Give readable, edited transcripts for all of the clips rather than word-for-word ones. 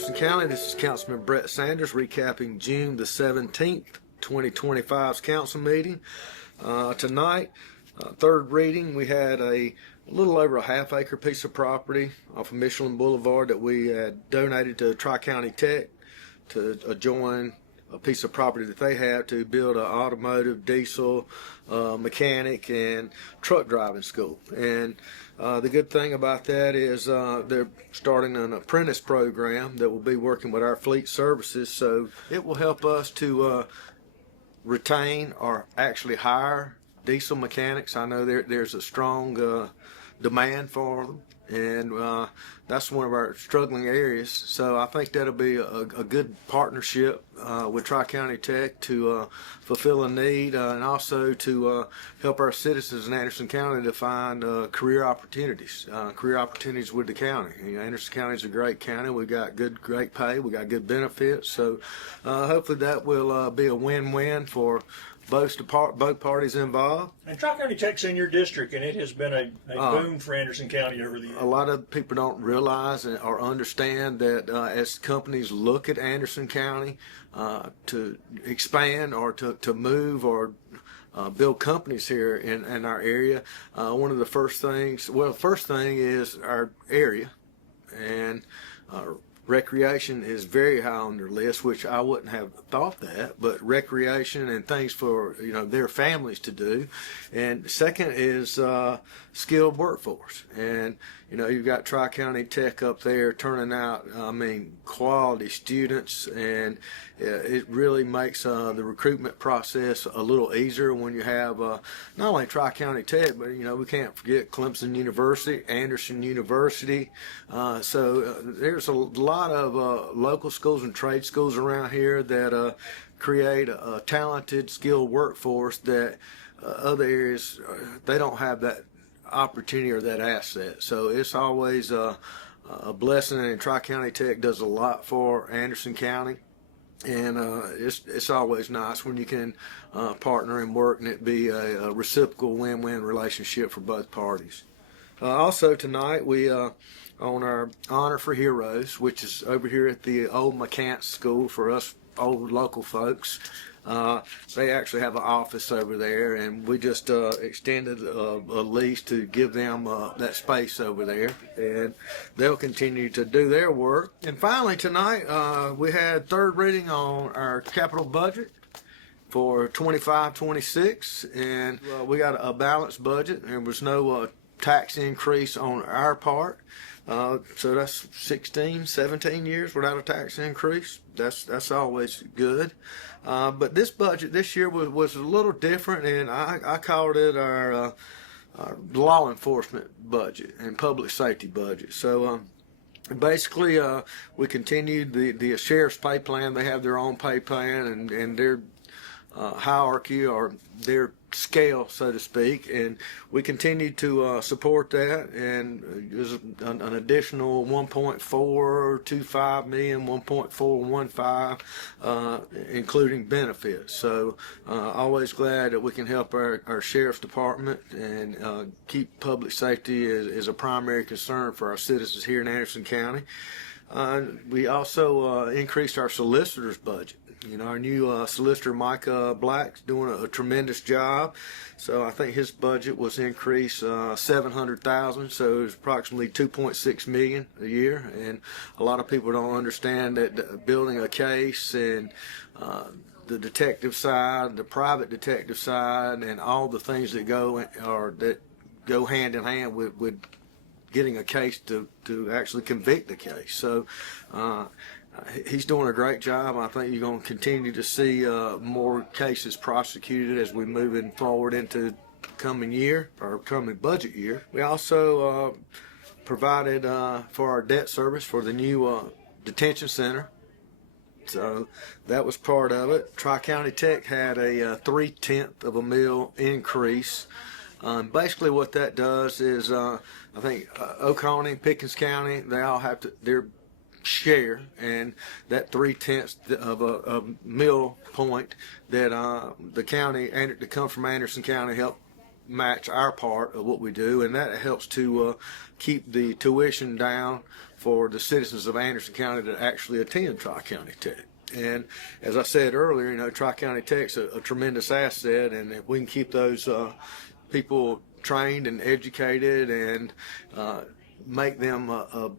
Anderson County. This is Councilman Brett Sanders recapping June the 17th, 2025's council meeting. Tonight, third reading, we had a little over a half-acre piece of property off of Michelin Boulevard that we had donated to Tri-County Tech to adjoin a piece of property that they have to build an automotive, diesel, mechanic, and truck driving school. And the good thing about that is they're starting an apprentice program that will be working with our fleet services, so it will help us to retain or actually hire diesel mechanics. I know there's a strong demand for them, and that's one of our struggling areas. So I think that'll be a good partnership with Tri-County Tech to fulfill a need and also to help our citizens in Anderson County to find career opportunities with the county. You know, Anderson County is a great county. We got great pay. We got good benefits. So hopefully that will be a win-win for both parties involved. And Tri-County Tech's in your district, and it has been a boom for Anderson County over the years. A lot of people don't realize or understand that as companies look at Anderson County to expand or to move or build companies here in our area, one of the first thing is our area, and recreation is very high on their list, which I wouldn't have thought that, but recreation and things for their families to do. And second is skilled workforce. And you've got Tri-County Tech up there turning out, quality students, and it really makes the recruitment process a little easier when you have not only Tri-County Tech, but we can't forget Clemson University, Anderson University. So there's a lot of local schools and trade schools around here that create a talented, skilled workforce that other areas they don't have that opportunity or that asset. So it's always a blessing, and Tri-County Tech does a lot for Anderson County, and it's always nice when you can partner and work and it be a reciprocal win-win relationship for both parties. Also tonight we on our Honor for Heroes, which is over here at the old McCant School for us old local folks. They actually have an office over there, and we just extended a lease to give them that space over there, and they'll continue to do their work. And finally tonight we had third reading on our capital budget for 25-26, and we got a balanced budget. There was no tax increase on our part. So that's 17 years without a tax increase. That's always good. But this budget this year was a little different, and I called it our law enforcement budget and public safety budget. So basically we continued the sheriff's pay plan. They have their own pay plan and their hierarchy or their scale, so to speak, and we continue to support that, and there's an additional $1.425 million, $1.415, including benefits. So always glad that we can help our sheriff's department and keep public safety as a primary concern for our citizens here in Anderson County. We also increased our solicitor's budget. Our new solicitor, Mike Black's doing a tremendous job. So I think his budget was increased $700,000, so it was approximately $2.6 million a year. And a lot of people don't understand that building a case and the detective side, the private detective side, and all the things that go hand in hand with getting a case to actually convict the case. So he's doing a great job. I think you're going to continue to see more cases prosecuted as we move forward into coming year or coming budget year. We also provided for our debt service for the new detention center. So that was part of it. Tri-County Tech had a 3/10 of a mil increase. Basically what that does is I think Oconee, Pickens County, they all have their share, and that 3/10 of a mil point that the county that come from Anderson County helped match our part of what we do, and that helps to keep the tuition down for the citizens of Anderson County that actually attend Tri-County Tech. And as I said earlier, you know, Tri-County Tech's a tremendous asset, and if we can keep those people trained and educated and make them a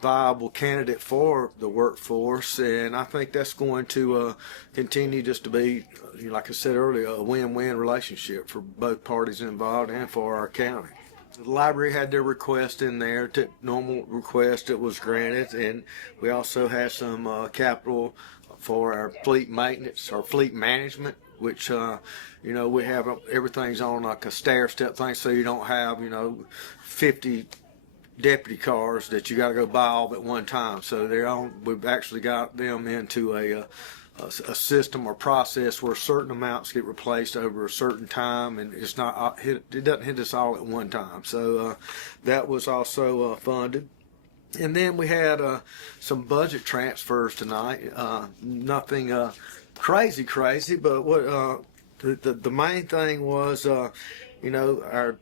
viable candidate for the workforce, and I think that's going to continue just to be, like I said earlier, a win-win relationship for both parties involved and for our county. The library had their request in there, took normal request, it was granted, and we also had some capital for our fleet maintenance, our fleet management, which you know, we have everything's on like a stair step thing, so you don't have, you know, 50 deputy cars that you got to go buy all at one time. So they're on. We've actually got them into a system or process where certain amounts get replaced over a certain time, and it's not it doesn't hit us all at one time. So that was also funded. And then we had some budget transfers tonight. Nothing crazy, but what the main thing was, you know, our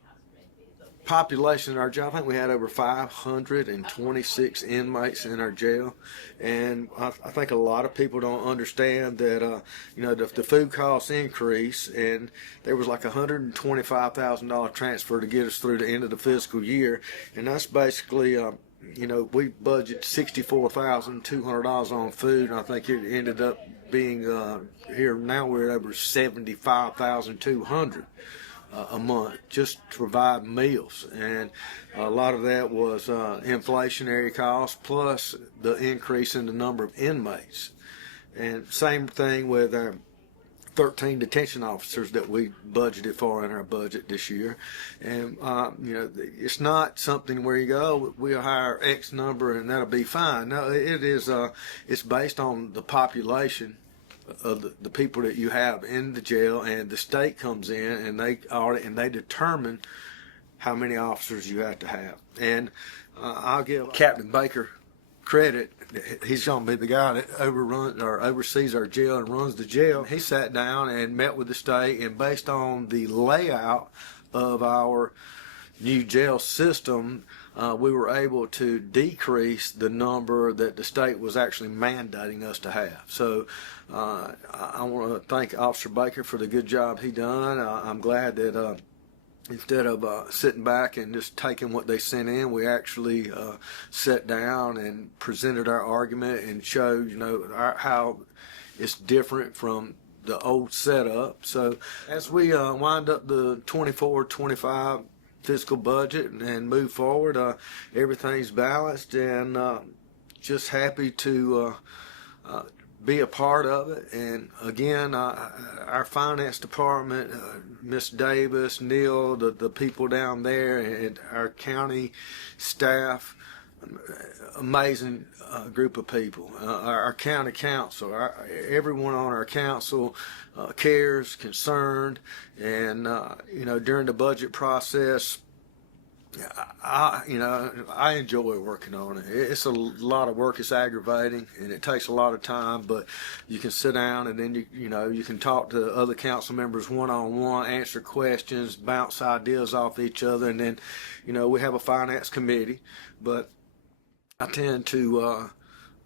population in our jail. I think we had over 526 inmates in our jail, and I think a lot of people don't understand that you know, the food costs increase, and there was like $125,000 transfer to get us through the end of the fiscal year, and that's basically you know, we budget $64,200 on food, and I think it ended up being here now we're at over $75,200 a month just to provide meals, and a lot of that was inflationary costs plus the increase in the number of inmates. And same thing with our 13 detention officers that we budgeted for in our budget this year. And you know, it's not something where you go, we'll hire X number and that'll be fine. No, it is it's based on the population of the people that you have in the jail, and the state comes in and they audit and they determine how many officers you have to have. And I'll give Captain Baker credit. He's going to be the guy that oversees our jail and runs the jail. He sat down and met with the state, and based on the layout of our new jail system, we were able to decrease the number that the state was actually mandating us to have. So I want to thank Officer Baker for the good job he done. I'm glad that instead of sitting back and just taking what they sent in, we actually sat down and presented our argument and showed, you know, how it's different from the old setup. So as we wind up the 24-25 fiscal budget and move forward, everything's balanced, and just happy to be a part of it. And again, our finance department, Miss Davis, Neil, the people down there, and our county staff, amazing group of people. Our county council, everyone on our council cares, concerned, and you know, during the budget process, I enjoy working on it. It's a lot of work. It's aggravating, and it takes a lot of time. But you can sit down, and then you can talk to other council members one-on-one, answer questions, bounce ideas off each other, and then, you know, we have a finance committee. But I tend to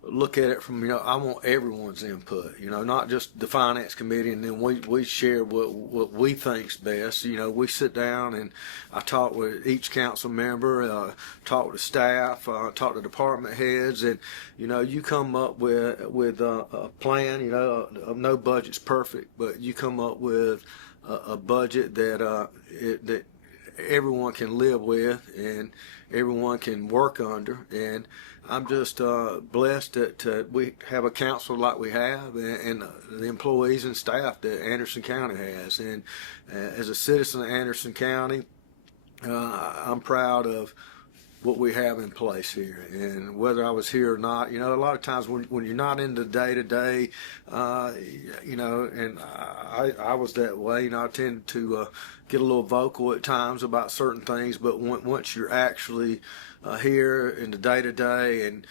look at it from, you know, I want everyone's input, you know, not just the finance committee, and then we share what we think's best. You know, we sit down and I talk with each council member, talk with the staff, talk to department heads, and, you know, you come up with a plan. You know, no budget's perfect, but you come up with a budget that that everyone can live with and everyone can work under. And I'm just blessed that we have a council like we have, and the employees and staff that Anderson County has. And as a citizen of Anderson County, I'm proud of what we have in place here. And whether I was here or not, you know, a lot of times when you're not in the day-to-day, you know, and I was that way, you know, I tend to get a little vocal at times about certain things, but once you're actually here in the day-to-day, and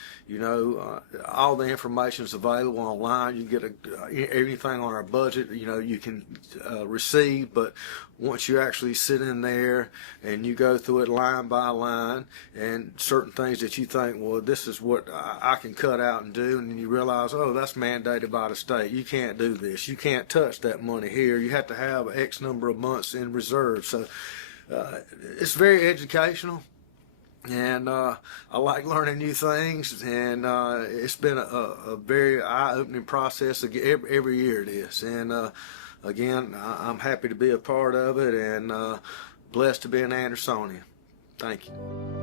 all the information is available online. You can get everything on our budget, you can receive, but once you actually sit in there and you go through it line by line, and certain things that you think, well, this is what I can cut out and do, and then you realize, oh, that's mandated by the state. You can't do this. You can't touch that money here. You have to have X number of months in reserve. So it's very educational. And I like learning new things, and it's been a very eye-opening process. Every year it is, and again, I'm happy to be a part of it, and blessed to be an Andersonian. Thank you.